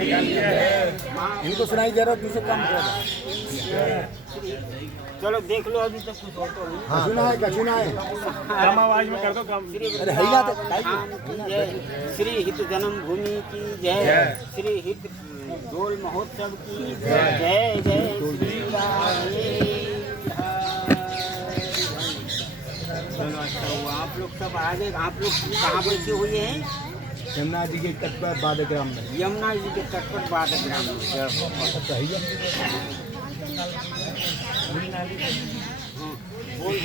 इनको सुनाई दे रहा हो, किसे कम करो। चलो देख लो, अभी तक कुछ और तो नहीं। हाँ, सुना है क्या? सुना है? कम आवाज में कर दो कम। अरे है ना, तो जय श्री हित जन्म भूमि की जय, श्री हित डोल महोत्सव की जय, जय जय श्री राधे। चलो अच्छा हुआ, आप लोग सब आगे। आप लोग कहाँ बैठे हुए हैं? यमुना जी के तट पर बादग्राम में। यमुना जी के तट पर बादग्राम में।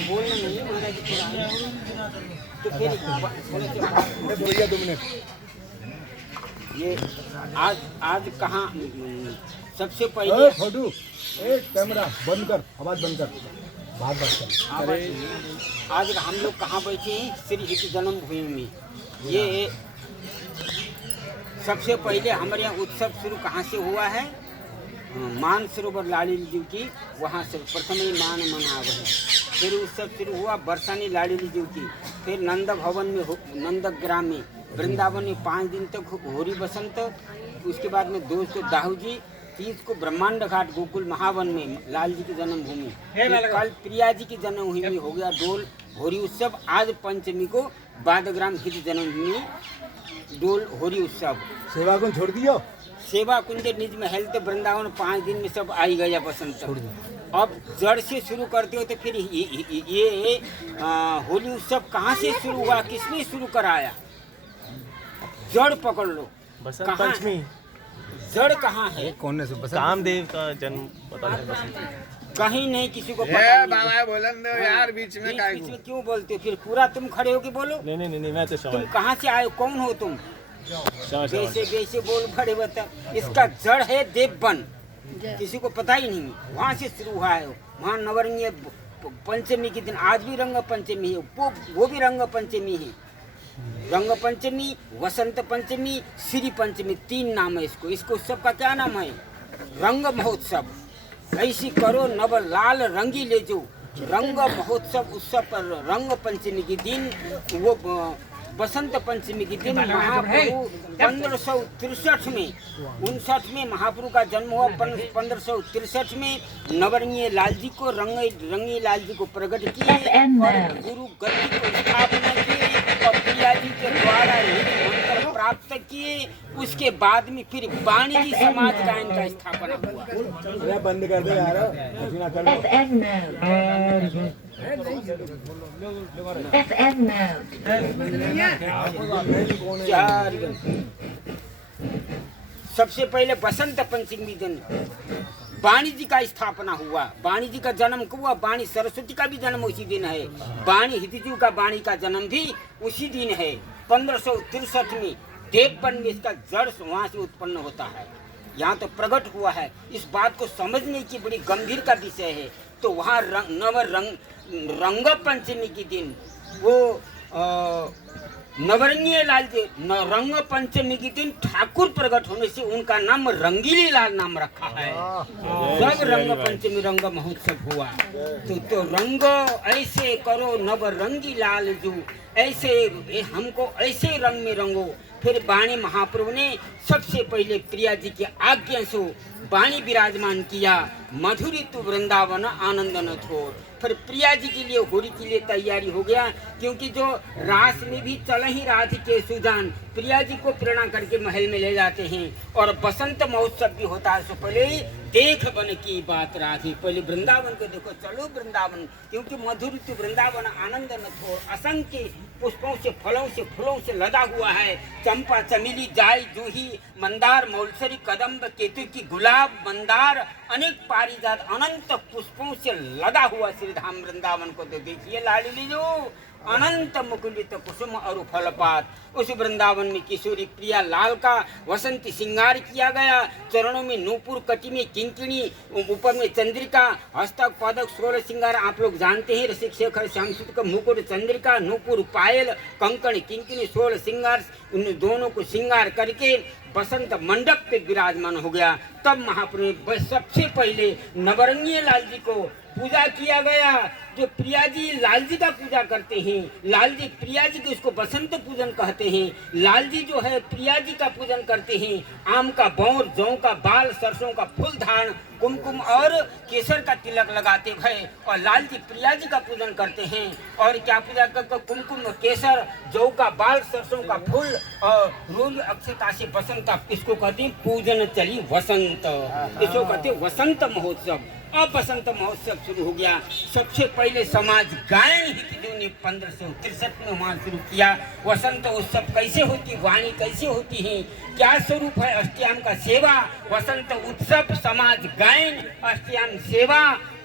बोलना नहीं महाराज जी, तो फिर भैया 2 मिनट। ये आज कहाँ सबसे पहले फोटो, कैमरा बंद कर, आवाज बंद कर, बात कर। आज हम लोग कहाँ बैठे हैं? श्री हित जन्म भूमि में। ये सबसे पहले हमारे यहाँ उत्सव शुरू कहाँ से हुआ है? मानसरोवर लाडली जी की, वहाँ से प्रथम ही मान मनाव है। फिर उत्सव शुरू हुआ बरसानी लाडली जी की, फिर नंद भवन में, नंदग्राम में, वृंदावन में 5 दिन तक होरी बसंत। उसके बाद में 2 को दाहू जी, 30 को ब्रह्मांड घाट गोकुल महावन में लाल जी की जन्मभूमि। कल प्रिया जी की जन्मभूमि हो गया डोल होरी उत्सव। आज पंचमी को बादग्राम हित जन्मभूमि डोल होरी उत्सव। सेवा को छोड़ दियो। सेवा कुंज निज महल तो वृंदावन 5 दिन में सब आई गया बसंत। अब जड़ से शुरू करते हो तो फिर ये होली उत्सव कहाँ से शुरू हुआ? किसने शुरू कराया? जड़ पकड़ लो। बसंत पंचमी। जड़ कहाँ है? कौन से कामदेव का जन्म पता है बसंत। कहीं नहीं, किसी को पता नहीं। बोलन दो यार, बीच में बीच में क्यों बोलते हो? फिर पूरा तुम खड़े हो के बोलो। नहीं मैं तो तुम कहाँ से आए? कौन हो तुम? वैसे बोल खड़े बता। इसका जड़ है देवबन, किसी को पता ही नहीं। वहाँ से शुरू हुआ है। वहाँ नवरंगीय पंचमी के दिन, आज भी रंग पंचमी है, वो भी रंग पंचमी है। रंग पंचमी, वसंत पंचमी, श्री पंचमी, 3 नाम है इसको। इसको उत्सव का क्या नाम है? रंग महोत्सव। ऐसी करो नव लाल रंगी ले जो। रंग महोत्सव उत्सव पर रंग पंचमी के दिन, वो बसंत पंचमी के दिन महाप्रभु 1563 में 59 में महाप्रभु का जन्म हुआ। 1563 में नवरंगीय लाल जी को रंगी लाल जी को प्रकट किए और गुरु गद्दी को स्थापना किए और प्रिया जी के द्वारा मंत्र प्राप्त किए। उसके बाद में फिर वाणी जी समाज का इनका स्थापना हुआ। बंद कर दे यार, कर लो। सबसे पहले बसंत पंचमी दिन वाणी जी का स्थापना हुआ। वाणी जी का जन्म कब हुआ? वाणी सरस्वती का भी जन्म उसी दिन है। वाणी हितजू का वाणी का जन्म भी उसी दिन है। 1563 में देवबन में इसका जड़ वहाँ से उत्पन्न होता है। यहाँ तो प्रकट हुआ है। इस बात को समझने की बड़ी गंभीर का विषय है। तो वहाँ रंग पंचमी के दिन वो नवरंगीय लाल जी, रंग पंचमी के दिन ठाकुर प्रकट होने से उनका नाम रंगीली लाल नाम रखा है। जब रंग पंचमी रंग महोत्सव हुआ तो रंग ऐसे करो नव रंगी लाल जो, ऐसे हमको ऐसे रंग में रंगो। फिर वाणी महाप्रभु ने सबसे पहले प्रिया जी की आज्ञा से वाणी विराजमान किया। मधुरी तु वृंदावन आनंद न थोर। फिर प्रिया जी के लिए होली के लिए तैयारी हो गया, क्योंकि जो रास में भी चल ही राधिके सुजान प्रिया जी को प्रेरणा करके महल में ले जाते हैं। और बसंत महोत्सव भी होता है। तो पहले ही देख बन की बात राधी, पहले वृंदावन को देखो, चलो वृंदावन, क्योंकि मधुरी तु वृंदावन आनंद न थोर। असंख्य पुष्पों से, फलों से, फूलों से लदा हुआ है। चंपा, चमेली, जाई, जूही, मंदार, मौलसरी, कदम्ब, केतकी, गुलाब, मंदार, अनेक पारिजात अनंत पुष्पों से लदा हुआ श्रीधाम वृंदावन को तो देखिए लाडली जो अनंत मुकुलित कुसुम और फलपात। उस वृंदावन में किशोरी प्रिया लाल का वसंती श्रृंगार किया गया। चरणों में नूपुर, कटी में किंकिणी, ऊपर में चंद्रिका, हस्तक पदक, 16 श्रृंगार आप लोग जानते हैं। रसिक शेखर श्यामसुत का मुकुट, चंद्रिका, नूपुर, पायल, कंकण, किंकिणी, 16 श्रृंगार, उन दोनों को श्रृंगार करके बसंत मंडप पे विराजमान हो गया। तब महाप्रभु सबसे पहले नवरंगीय लाल जी को पूजा किया गया। जो प्रिया जी लाल जी का पूजा करते हैं, लाल जी प्रिया जी को इसको बसंत पूजन कहते हैं। लाल जी जो है प्रिया जी का पूजन करते हैं। आम का बौर, जौ का बाल, सरसों का फूल धारण, कुमकुम और केसर का तिलक लगाते भय और लाल जी प्रिया जी का पूजन करते हैं। और क्या पूजा कर कुमकुम, केसर, जौ का बाल, सरसों का फूल और रोज अक्षता से बसंत, इसको कहते हैं पूजन चली वसंत, इसको कहते हैं वसंत महोत्सव। अब बसंत महोत्सव शुरू हो गया। सबसे पहले समाज गायन हित जो ने 1563 में वहाँ शुरू किया। वसंत उत्सव कैसे होती, वाणी कैसे होती है, क्या स्वरूप है अष्टयाम का सेवा। वसंत उत्सव समाज गायन अष्टयाम सेवा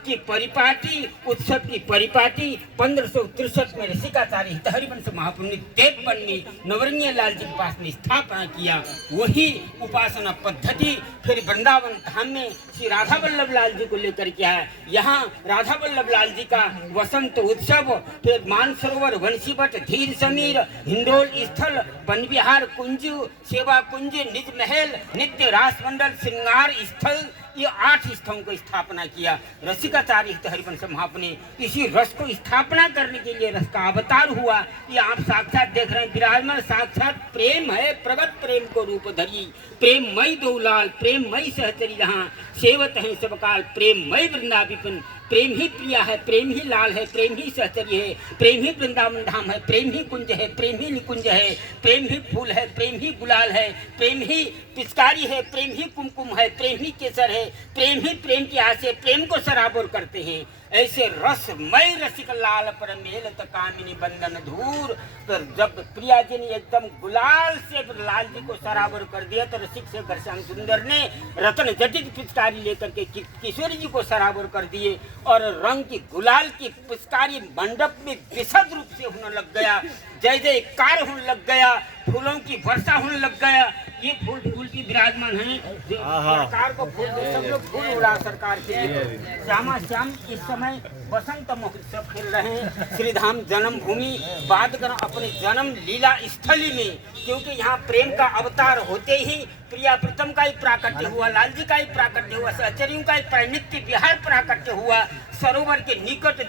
की परिपाटी, उत्सव की परिपाटी 1563 में ऋषिकाचार्य हितहरिवंश महाप्रभु ने देवबन में नवरंगीय लाल जी के पास में स्थापना किया। वही उपासना पद्धति फिर वृंदावन धाम में श्री राधा वल्लभ लाल जी को लेकर के आया। यहाँ राधा वल्लभ लाल जी का वसंत उत्सव, फिर मानसरोवर, वंशीवट, धीर समीर, हिंडोल स्थल, वन विहार कुंज, सेवा कुंज, निज महल, नित्य रास मंडल, श्रृंगार स्थल, ये 8 स्थलों को स्थापना किया। रसिकाचार्य हरिवंश महाप्रभु ने इसी रस को स्थापना करने के लिए रस का अवतार हुआ। ये आप साक्षात देख रहे हैं, विराजमान साक्षात प्रेम है, प्रगट प्रेम को रूप धरी, प्रेममय दौलाल, प्रेममय सहचरी जहाँ सेवत है सबकाल, प्रेममय वृंदाविपन, प्रेम ही प्रिया है, प्रेम ही लाल है, प्रेम ही सहचरी है, प्रेम ही वृंदावन धाम है, प्रेम ही कुंज है, प्रेम ही निकुंज है, प्रेम ही फूल है, प्रेम ही गुलाल है, प्रेम ही पिचकारी है, प्रेम ही कुमकुम है, प्रेम ही केसर है, प्रेम ही प्रेम की आसे प्रेम को सराबोर करते हैं। ऐसे रसमय रसिक लाल पर मेलत कामिनी बंधन धूर। तो जब प्रिया जी ने एकदम गुलाल से लाल जी को सराबर कर दिया तो रसिक से घनश्याम सुंदर ने रत्न जटित पिचकारी लेकर के किशोरी जी को सराबर कर दिए और रंग की गुलाल की पिचकारी मंडप में विशद रूप से होने लग गया, जय जयकार होने लग गया, फूलों की वर्षा होने लग गया। ये फूल फूल की विराजमान है, सरकार को फूल दे, सब लोग फूल उड़ा सरकार के लिए। श्यामा श्याम इस समय बसंत महोत्सव खेल रहे हैं श्रीधाम जन्मभूमि बादगर अपने जन्म लीला स्थली में, क्योंकि यहाँ प्रेम का अवतार होते ही प्रिया प्रीतम का ही प्राकट्य हुआ, लाल जी का ही प्राकट्य हुआ, सहचरियों का ही नित्य विहार प्राकट्य हुआ। सरोवर के निकट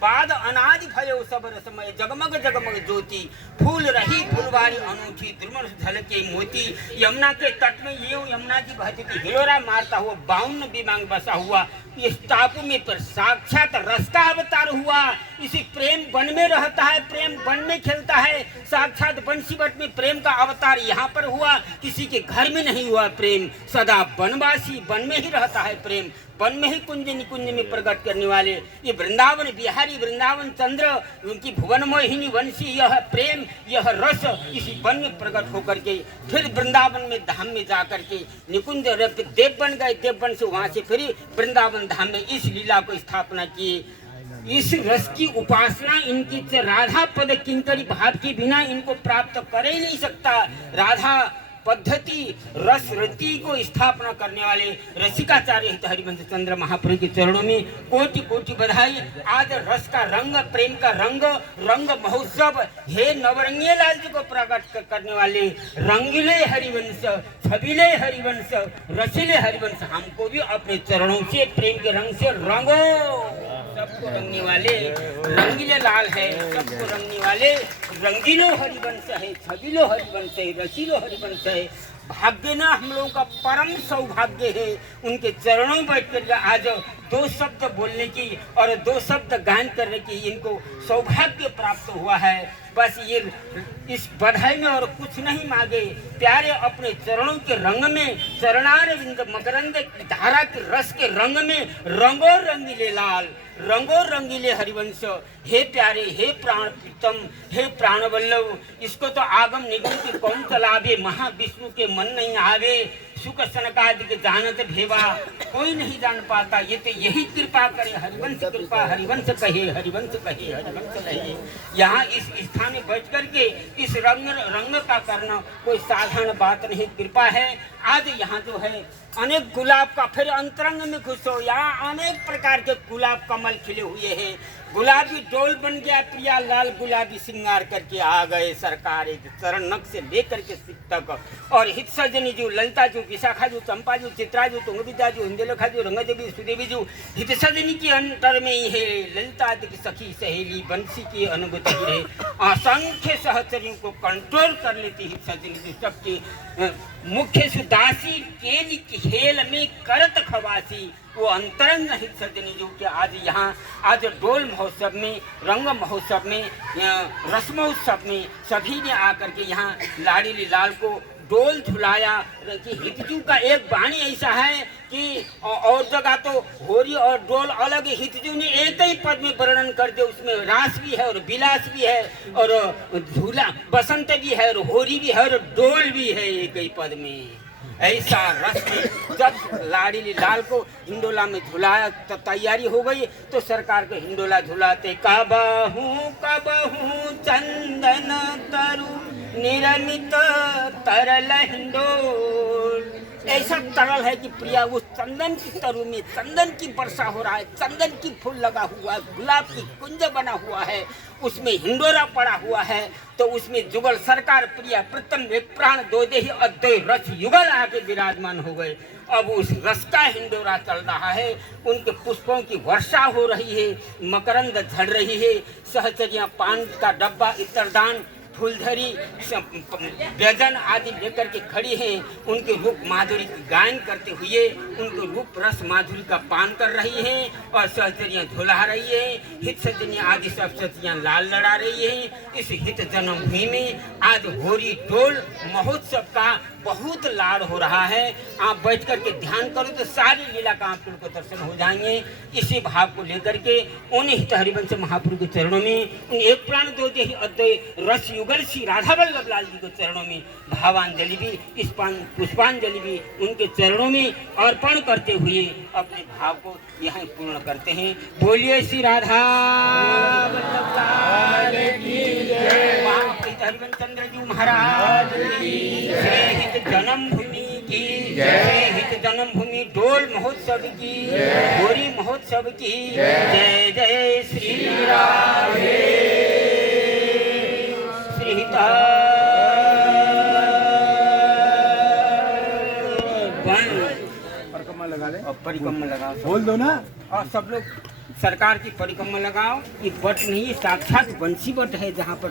बाद अनादि भयो सब रसमय, जगमग जगमग ज्योति, फूल रही फुलवारी अनूठी, दुर्मन झलके मोती। यमुना के तट में ये यमुना जी बहती थी, हिलोरा मारता हुआ 52 विमांग बसा हुआ इस टापू में पर साक्षात रस का अवतार हुआ। इसी प्रेम वन में रहता है, प्रेम वन में खेलता है, साक्षात बंशीवट में प्रेम का अवतार यहाँ पर हुआ। किसी के घर में नहीं हुआ प्रेम, सदा वनवासी वन में ही रहता है प्रेम, वन में ही कुंज निकुंज में प्रकट करने वाले ये वृंदावन बिहारी, वृंदावन चंद्र, उनकी भुवन मोहिनी वंशी, यह प्रेम यह रस इसी वन में प्रकट होकर के फिर वृंदावन में धाम में जा करके निकुंज देव बन गए। देवबन से वहां से फिर वृंदावन धाम में इस लीला को स्थापना किए। इस रस की उपासना इनकी राधा पद किंकरी भाव के बिना इनको प्राप्त कर ही नहीं सकता। राधा पद्धति रस रति को स्थापना करने वाले रसिकाचार्य हरिवंश चंद्र महाप्रभु के चरणों में कोटि कोटि बधाई। आज रस का रंग, प्रेम का रंग, रंग महोत्सव हे नवरंगीय लाल जी को प्रकट करने वाले रंगीले हरिवंश, छबीले हरिवंश, रसीले हरिवंश, हमको भी अपने चरणों से प्रेम के रंग से रंगो। सबको रंगने वाले रंगीले लाल है, सबको रंगने वाले रंगीलो हरिवंश है, छबीलो हरिवंश है, रसीलो हरिवंश है। भाग्य ना हम लोगों का परम सौभाग्य है उनके चरणों में बैठ कर आज 2 शब्द बोलने की और 2 शब्द गायन करने की इनको सौभाग्य प्राप्त हुआ है। बस ये इस बधाई में और कुछ नहीं मांगे, प्यारे अपने चरणों के रंग में, चरणारविंद मकरंद धारा के रस के रंग में रंगो रंगीले लाल, रंगो रंगीले हरिवंश। हे प्यारे, हे प्राण प्रीतम, हे प्राण वल्लभ, इसको तो आगम निगम के कौन चलावे, महाविष्णु के मन नहीं आवे, सुख सनकादि के जानत भेवा, कोई नहीं जान पाता। ये तो यही कृपा करे, हरिवंश कृपा, हरिवंश कहे, हरिवंश कहे, हरिवंश कहे। यहाँ इस स्थान में बैठ करके इस रंग का करना कोई साधारण बात नहीं, कृपा है। आज यहाँ जो है अनेक गुलाब का फिर अंतरंग में घुसो, यहाँ अनेक प्रकार के गुलाब कमल खिले हुए हैं। गुलाबी डोल बन गया प्रिया लाल गुलाबी श्रृंगार करके आ गए सरकार चरणक से लेकर के सिख तक। और हित सजनी जो ललिता जो विशाखा जो चंपा जो चित्रा जो तुंगविद्या जो हिंदेलेखा जो रंगदेवी सुदेवी जो हित सजनी के अंतर में ही है ललिता की सखी सहेली बंसी की अनुभूति है। असंख्य सहचरियों को कंट्रोल कर लेती हित सजनी जो सबकी मुख्य सुदासी केली की खेल में करत खवासी वो अंतरंग हित सजनी जो कि आज यहाँ आज डोल महोत्सव में रंग महोत्सव में रस महोत्सव में सभी ने आकर के यहाँ लाडली लाल को डोल झुलाया कि हितजू का एक वाणी ऐसा है कि और जगह तो होरी और डोल अलग है, हितजू ने एक ही पद में वर्णन कर दिया। उसमें रास भी है और विलास भी है और झूला बसंत भी है और होरी भी है और डोल भी है एक ही पद में। ऐसा रस में जब लाडली लाल को हिंडोला में झुलाया तो तैयारी हो गई तो सरकार को हिंडोला झुलाते कबहू चंदन तरु निरमित तरल हिंडोल। ऐसा तरल है कि प्रिया उस चंदन की तरु में चंदन की वर्षा हो रहा है, चंदन की फूल लगा हुआ है, गुलाब की कुंज बना हुआ है, उसमें हिंडोरा पड़ा हुआ है। तो उसमें जुगल सरकार प्रिया प्रथम एक प्राण दो देही अद्वय रस युगल आके विराजमान हो गए। अब उस रस का हिंडोरा चल रहा है, उनके पुष्पों की वर्षा हो रही है, मकरंद झड़ रही है, सहचरियां पान का डब्बा इत्रदान फूलधरी व्यंजन आदि लेकर के खड़ी हैं। उनके रूप माधुरी की गायन करते हुए उनके रूप रस माधुरी का पान कर रही हैं और सहचरियां झुला रही हैं। हित सजनियां आदि सब सचियां लाल लड़ा रही हैं। इस हित जन्मभूमि में आज होरी डोल महोत्सव का बहुत लाड़ हो रहा है। आप बैठ कर के ध्यान करो तो सारी लीला का आप लोग को दर्शन हो जाएंगे। इसी भाव को लेकर के उन हित हरिवंश महाप्रभु के चरणों में उन एक प्राण दो देही अद्वय रस युगल श्री राधा वल्लभ लाल जी के चरणों में भावांजलि भी पुष्पांजलि भी उनके चरणों में अर्पण करते हुए अपने भाव को यहाँ पूर्ण करते हैं। बोलिए श्री राधा वल्लभ लाल की जय। हरिवंश चंद्र जी महाराज की जय। हित जन्मभूमि की जय। हित जन्मभूमि डोल महोत्सव की होरी महोत्सव की जय। जय श्री राधे श्री हिता परिक्रमा लगा ले और परिक्रमा लगाओ, बोल दो ना। और सब लोग सरकार की परिक्रमा लगाओ। ये बट नहीं साक्षात बंसी बट है जहाँ पर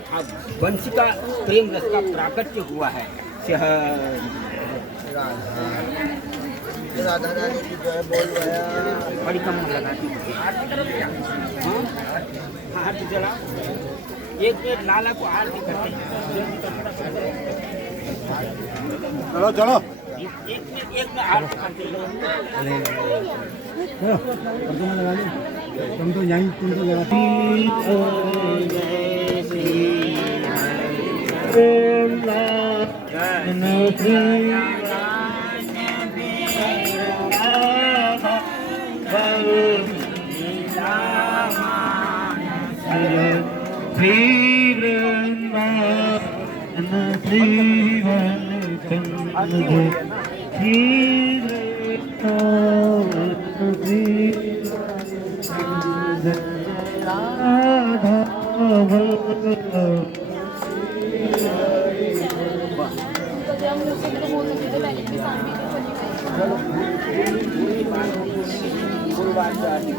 बंसी का प्रेम रस का प्राकट्य हुआ है। राधा रानी की जय बोल रहा परिक्रमा लगाती हाँ हाथ जला एक एक लाला को आरती करते हैं। चलो चलो एक में आरती करते हैं। परिक्रमा लगा ले तुम तो यहीं तुम तो लगा पूर्वाचार्य